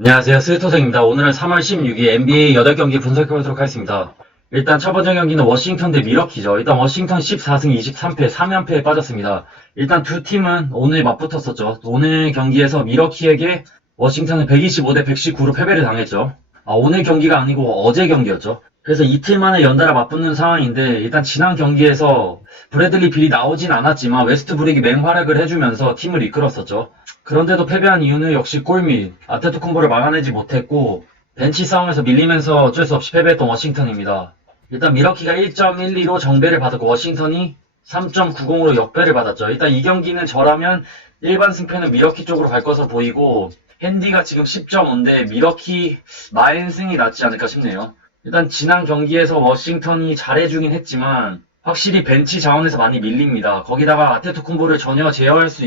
안녕하세요. 스토생입니다. 오늘은 3월 16일 NBA 8경기 분석해보도록 하겠습니다. 일단 첫 번째 경기는 워싱턴 대 미러키죠. 일단 워싱턴 14승 23패 3연패에 빠졌습니다. 일단 두 팀은 오늘 맞붙었었죠. 오늘 경기에서 미러키에게 워싱턴은 125대 119로 패배를 당했죠. 오늘 경기가 아니고 어제 경기였죠. 그래서 이틀 만에 연달아 맞붙는 상황인데 일단 지난 경기에서 브래들리 빌이 나오진 않았지만 웨스트브룩이 맹활약을 해주면서 팀을 이끌었었죠. 그런데도 패배한 이유는 역시 골밑 아테토쿤보를 막아내지 못했고 벤치 싸움에서 밀리면서 어쩔 수 없이 패배했던 워싱턴입니다. 일단 미러키가 1.12로 정배를 받았고 워싱턴이 3.90으로 역배를 받았죠. 일단 이 경기는 저라면 일반 승패는 미러키 쪽으로 갈 것으로 보이고 핸디가 지금 10.5인데 미러키 마인승이 낫지 않을까 싶네요. 일단 지난 경기에서 워싱턴이 잘해주긴 했지만 확실히 벤치 자원에서 많이 밀립니다. 거기다가 아테토쿤보를 전혀 제어할 수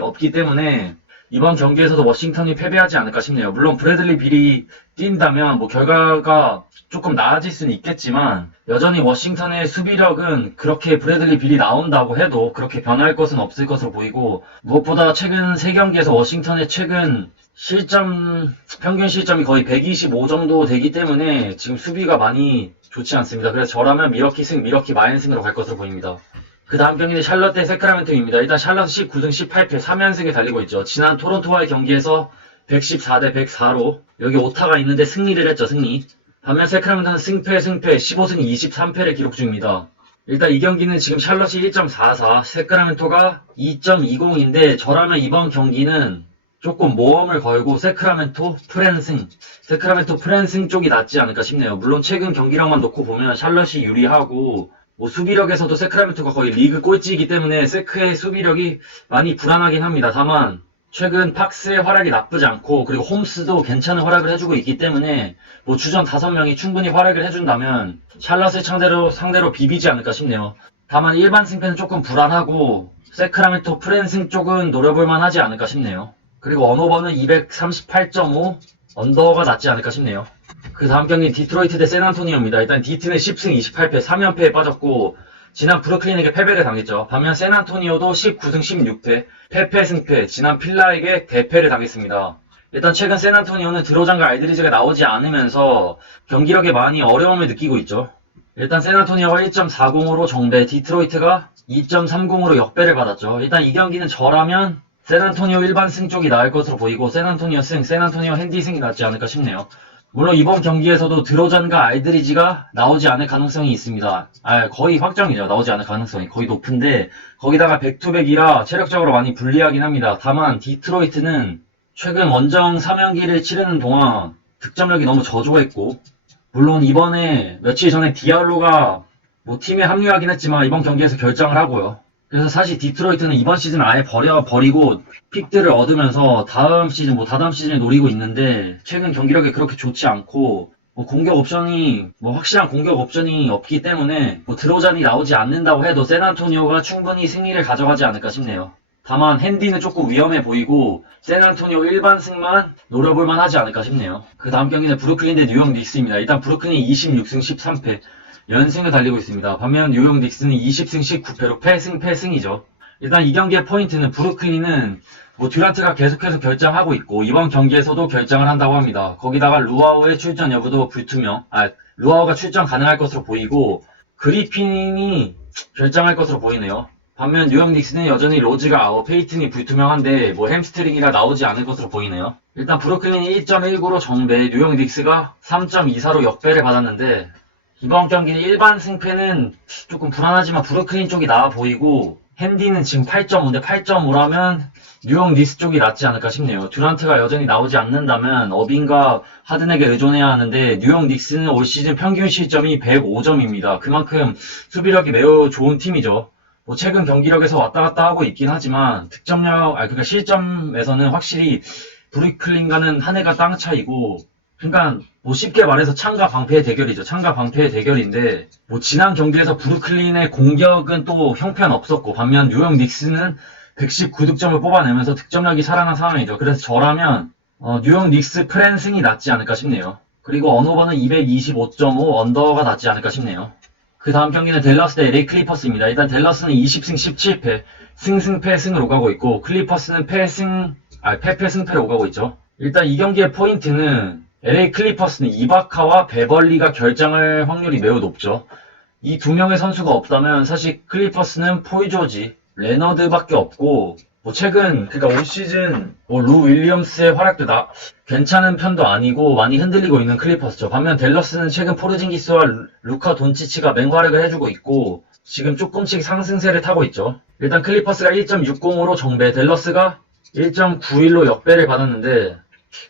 없기 때문에 이번 경기에서도 워싱턴이 패배하지 않을까 싶네요. 물론 브래들리 빌이 뛴다면 결과가 조금 나아질 수는 있겠지만 여전히 워싱턴의 수비력은 그렇게 브래들리 빌이 나온다고 해도 그렇게 변할 것은 없을 것으로 보이고 무엇보다 최근 3경기에서 워싱턴의 최근 평균 실점이 거의 125 정도 되기 때문에 지금 수비가 많이 좋지 않습니다. 그래서 저라면 미러키 승, 미러키 마인승으로 갈 것으로 보입니다. 그 다음 경기는 샬럿 대 세크라멘토입니다. 일단 샬럿 19승 18패 3연승에 달리고 있죠. 지난 토론토와의 경기에서 114대 104로 여기 오타가 있는데 승리를 했죠. 승리. 반면 세크라멘토는 승패 15승 23패를 기록 중입니다. 일단 이 경기는 지금 샬럿이 1.44, 세크라멘토가 2.20인데 저라면 이번 경기는 조금 모험을 걸고 세크라멘토 프랜승 쪽이 낫지 않을까 싶네요. 물론 최근 경기력만 놓고 보면 샬럿이 유리하고 수비력에서도 세크라멘토가 거의 리그 꼴찌이기 때문에 세크의 수비력이 많이 불안하긴 합니다. 다만 최근 팍스의 활약이 나쁘지 않고 그리고 홈스도 괜찮은 활약을 해주고 있기 때문에 주전 5명이 충분히 활약을 해준다면 샬럿을 상대로 비비지 않을까 싶네요. 다만 일반 승패는 조금 불안하고 세크라멘토 프랜승 쪽은 노려볼만 하지 않을까 싶네요. 그리고 언오버는 238.5 언더가 낫지 않을까 싶네요. 그 다음 경기는 디트로이트 대 샌안토니오입니다. 일단 디트는 10승 28패 3연패에 빠졌고 지난 브루클린에게 패배를 당했죠. 반면 샌안토니오도 19승 16패 패패 승패 지난 필라에게 대패를 당했습니다. 일단 최근 샌안토니오는 드로잔과 알드리즈가 나오지 않으면서 경기력에 많이 어려움을 느끼고 있죠. 일단 샌안토니오가 1.40으로 정배, 디트로이트가 2.30으로 역배를 받았죠. 일단 이 경기는 저라면 샌안토니오 일반 승 쪽이 나을 것으로 보이고 샌안토니오 승, 샌안토니오 핸디 승이 낫지 않을까 싶네요. 물론 이번 경기에서도 드로잔과 알드리지가 나오지 않을 가능성이 있습니다. 거의 확정이죠. 나오지 않을 가능성이 거의 높은데 거기다가 백투백이라 체력적으로 많이 불리하긴 합니다. 다만 디트로이트는 최근 원정 3연기를 치르는 동안 득점력이 너무 저조했고 물론 이번에 며칠 전에 디알로가 팀에 합류하긴 했지만 이번 경기에서 결정을 하고요. 그래서 사실 디트로이트는 이번 시즌 아예 버리고 픽들을 얻으면서 다다음 시즌을 노리고 있는데 최근 경기력이 그렇게 좋지 않고 공격 옵션이 확실한 공격 옵션이 없기 때문에 드로잔이 나오지 않는다고 해도 샌안토니오가 충분히 승리를 가져가지 않을까 싶네요. 다만 핸디는 조금 위험해 보이고 샌안토니오 일반 승만 노려볼만 하지 않을까 싶네요. 그 다음 경기는 브루클린 대 뉴욕 닉스입니다. 일단 브루클린이 26승 13패 연승을 달리고 있습니다. 반면 뉴욕 닉스는 20승 19패로 패승이죠. 일단 이 경기의 포인트는 브루클린은 듀란트가 계속해서 결장하고 있고 이번 경기에서도 결장을 한다고 합니다. 거기다가 루아우의 출전 여부도 불투명. 루아우가 출전 가능할 것으로 보이고 그리핀이 결장할 것으로 보이네요. 반면 뉴욕 닉스는 여전히 로즈가 아웃, 페이튼이 불투명한데 햄스트링이라 나오지 않을 것으로 보이네요. 일단 브루클린이 1.19로 정배, 뉴욕 닉스가 3.24로 역배를 받았는데 이번 경기는 일반 승패는 조금 불안하지만 브루클린 쪽이 나아 보이고 핸디는 지금 8.5인데 8.5라면 뉴욕 닉스 쪽이 낫지 않을까 싶네요. 듀란트가 여전히 나오지 않는다면 어빈과 하든에게 의존해야 하는데 뉴욕 닉스는 올 시즌 평균 실점이 105점입니다. 그만큼 수비력이 매우 좋은 팀이죠. 최근 경기력에서 왔다 갔다 하고 있긴 하지만 그러니까 실점에서는 확실히 브루클린과는 한 해가 땅 차이고 그러니까 쉽게 말해서 창과 방패의 대결이죠. 창과 방패의 대결인데 지난 경기에서 브루클린의 공격은 또 형편없었고 반면 뉴욕 닉스는 119득점을 뽑아내면서 득점력이 살아난 상황이죠. 그래서 저라면 뉴욕 닉스 프랜승이 낫지 않을까 싶네요. 그리고 언오버는 225.5 언더가 낫지 않을까 싶네요. 그 다음 경기는 댈러스 대 LA 클리퍼스입니다. 일단 댈러스는 20승 17패 승승패승을 오가고 있고 클리퍼스는 패패승패를 오가고 있죠. 일단 이 경기의 포인트는 LA 클리퍼스는 이바카와 베벌리가 결장할 확률이 매우 높죠. 이 두 명의 선수가 없다면 사실 클리퍼스는 폴 조지, 레너드밖에 없고 최근 그러니까 올 시즌 루 윌리엄스의 활약도 괜찮은 편도 아니고 많이 흔들리고 있는 클리퍼스죠. 반면 댈러스는 최근 포르징기스와 루카 돈치치가 맹활약을 해주고 있고 지금 조금씩 상승세를 타고 있죠. 일단 클리퍼스가 1.60으로 정배, 댈러스가 1.91로 역배를 받았는데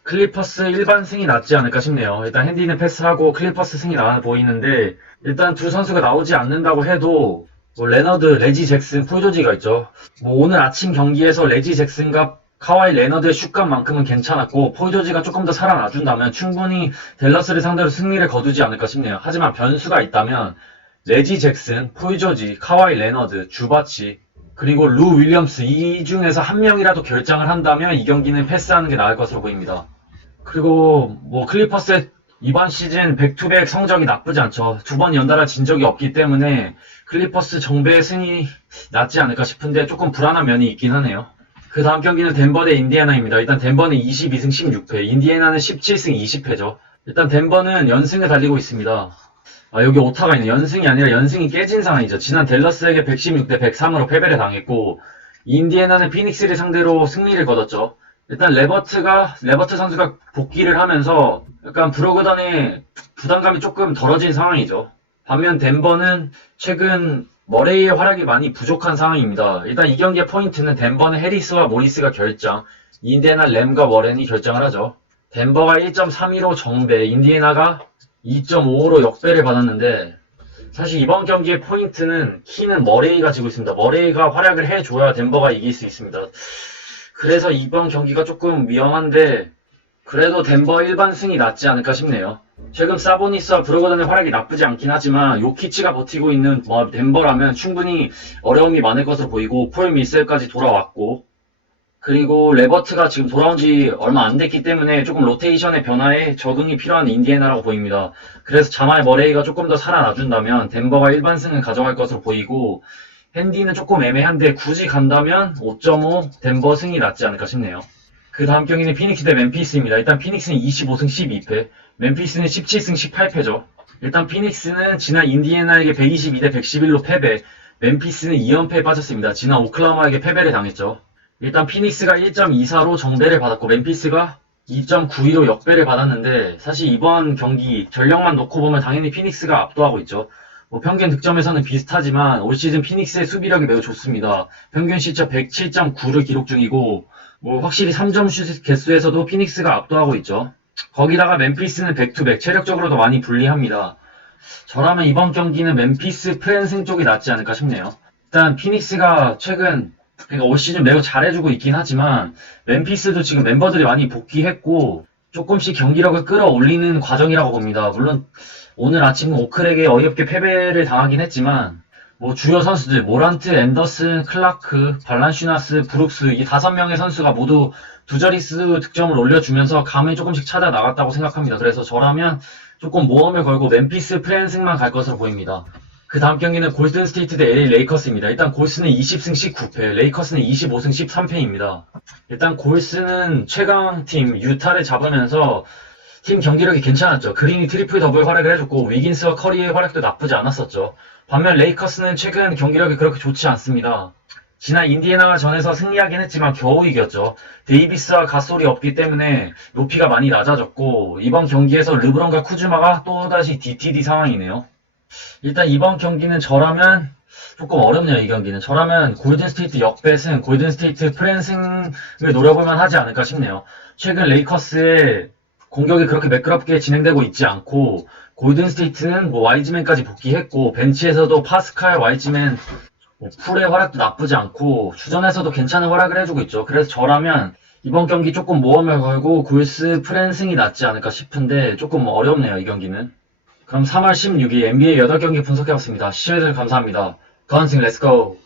클리퍼스 일반 승이 낫지 않을까 싶네요. 일단 핸디는 패스하고 클리퍼스 승이 나아 보이는데 일단 두 선수가 나오지 않는다고 해도 레너드, 레지 잭슨, 폴 조지가 있죠. 오늘 아침 경기에서 레지 잭슨과 카와이 레너드의 슛감만큼은 괜찮았고 폴 조지가 조금 더 살아나준다면 충분히 댈러스를 상대로 승리를 거두지 않을까 싶네요. 하지만 변수가 있다면 레지 잭슨, 폴 조지, 카와이 레너드, 주바치 그리고 루 윌리엄스 이 중에서 한 명이라도 결장을 한다면 이 경기는 패스하는 게 나을 것으로 보입니다. 그리고 클리퍼스의 이번 시즌 백투백 성적이 나쁘지 않죠. 두 번 연달아 진 적이 없기 때문에 클리퍼스 정배의 승이 낫지 않을까 싶은데 조금 불안한 면이 있긴 하네요. 그 다음 경기는 덴버 대 인디애나입니다. 일단 덴버는 22승 16패, 인디애나는 17승 20패죠. 일단 덴버는 연승을 달리고 있습니다. 여기 오타가 있네. 연승이 아니라 연승이 깨진 상황이죠. 지난 댈러스에게 116대 103으로 패배를 당했고 인디애나는 피닉스를 상대로 승리를 거뒀죠. 일단 레버트 선수가 복귀를 하면서 약간 브로그던의 부담감이 조금 덜어진 상황이죠. 반면 덴버는 최근 머레이의 활약이 많이 부족한 상황입니다. 일단 이 경기의 포인트는 덴버는 해리스와 모리스가 결장, 인디애나 램과 워렌이 결장을 하죠. 덴버가 1.32로 정배, 인디애나가 2.55로 역배를 받았는데 사실 이번 경기의 포인트는 키는 머레이가 지고 있습니다. 머레이가 활약을 해줘야 덴버가 이길 수 있습니다. 그래서 이번 경기가 조금 위험한데 그래도 덴버 일반 승이 낫지 않을까 싶네요. 최근 사보니스와 브로거던의 활약이 나쁘지 않긴 하지만 요키치가 버티고 있는 덴버라면 충분히 어려움이 많을 것으로 보이고 폴 밀셀까지 돌아왔고 그리고 레버트가 지금 돌아온 지 얼마 안 됐기 때문에 조금 로테이션의 변화에 적응이 필요한 인디애나라고 보입니다. 그래서 자말 머레이가 조금 더 살아나준다면 덴버가 일반 승을 가져갈 것으로 보이고 핸디는 조금 애매한데 굳이 간다면 5.5 덴버 승이 낫지 않을까 싶네요. 그 다음 경기는 피닉스 대 멤피스입니다. 일단 피닉스는 25승 12패, 멤피스는 17승 18패죠. 일단 피닉스는 지난 인디애나에게 122대 111로 패배, 멤피스는 2연패에 빠졌습니다. 지난 오클라호마에게 패배를 당했죠. 일단 피닉스가 1.24로 정배를 받았고 멤피스가 2.92로 역배를 받았는데 사실 이번 경기 전력만 놓고 보면 당연히 피닉스가 압도하고 있죠. 평균 득점에서는 비슷하지만 올 시즌 피닉스의 수비력이 매우 좋습니다. 평균 실점 107.9를 기록 중이고 확실히 3점 슛 개수에서도 피닉스가 압도하고 있죠. 거기다가 멤피스는 백투백, 체력적으로도 많이 불리합니다. 저라면 이번 경기는 멤피스 프랜승 쪽이 낫지 않을까 싶네요. 일단 피닉스가 최근 그러니까 올 시즌 매우 잘해주고 있긴 하지만 멤피스도 지금 멤버들이 많이 복귀했고 조금씩 경기력을 끌어올리는 과정이라고 봅니다. 물론 오늘 아침 오클에게 어이없게 패배를 당하긴 했지만 주요 선수들 모란트, 앤더슨, 클라크, 발란슈나스, 브룩스 이 5명의 선수가 모두 두 자릿수 득점을 올려주면서 감을 조금씩 찾아 나갔다고 생각합니다. 그래서 저라면 조금 모험을 걸고 멤피스 프랜승만 갈 것으로 보입니다. 그 다음 경기는 골든 스테이트 대 LA 레이커스입니다. 일단 골스는 20승 19패, 레이커스는 25승 13패입니다. 일단 골스는 최강팀 유타를 잡으면서 팀 경기력이 괜찮았죠. 그린이 트리플 더블 활약을 해줬고 위긴스와 커리의 활약도 나쁘지 않았었죠. 반면 레이커스는 최근 경기력이 그렇게 좋지 않습니다. 지난 인디애나가 전에서 승리하긴 했지만 겨우 이겼죠. 데이비스와 가솔이 없기 때문에 높이가 많이 낮아졌고 이번 경기에서 르브론과 쿠즈마가 또다시 DTD 상황이네요. 일단 이번 경기는 저라면 조금 어렵네요. 이 경기는 저라면 골든스테이트 역배승, 골든스테이트 프랜승을 노려볼만 하지 않을까 싶네요. 최근 레이커스의 공격이 그렇게 매끄럽게 진행되고 있지 않고 골든스테이트는 와이즈맨까지 복귀했고 벤치에서도 파스칼, 와이즈맨, 풀의 활약도 나쁘지 않고 주전에서도 괜찮은 활약을 해주고 있죠. 그래서 저라면 이번 경기 조금 모험을 걸고 골스 프랜승이 낫지 않을까 싶은데 조금 어렵네요. 이 경기는. 그럼 3월 16일 NBA 8경기 분석해봤습니다. 시청해주셔서 감사합니다. 건승 렛츠고!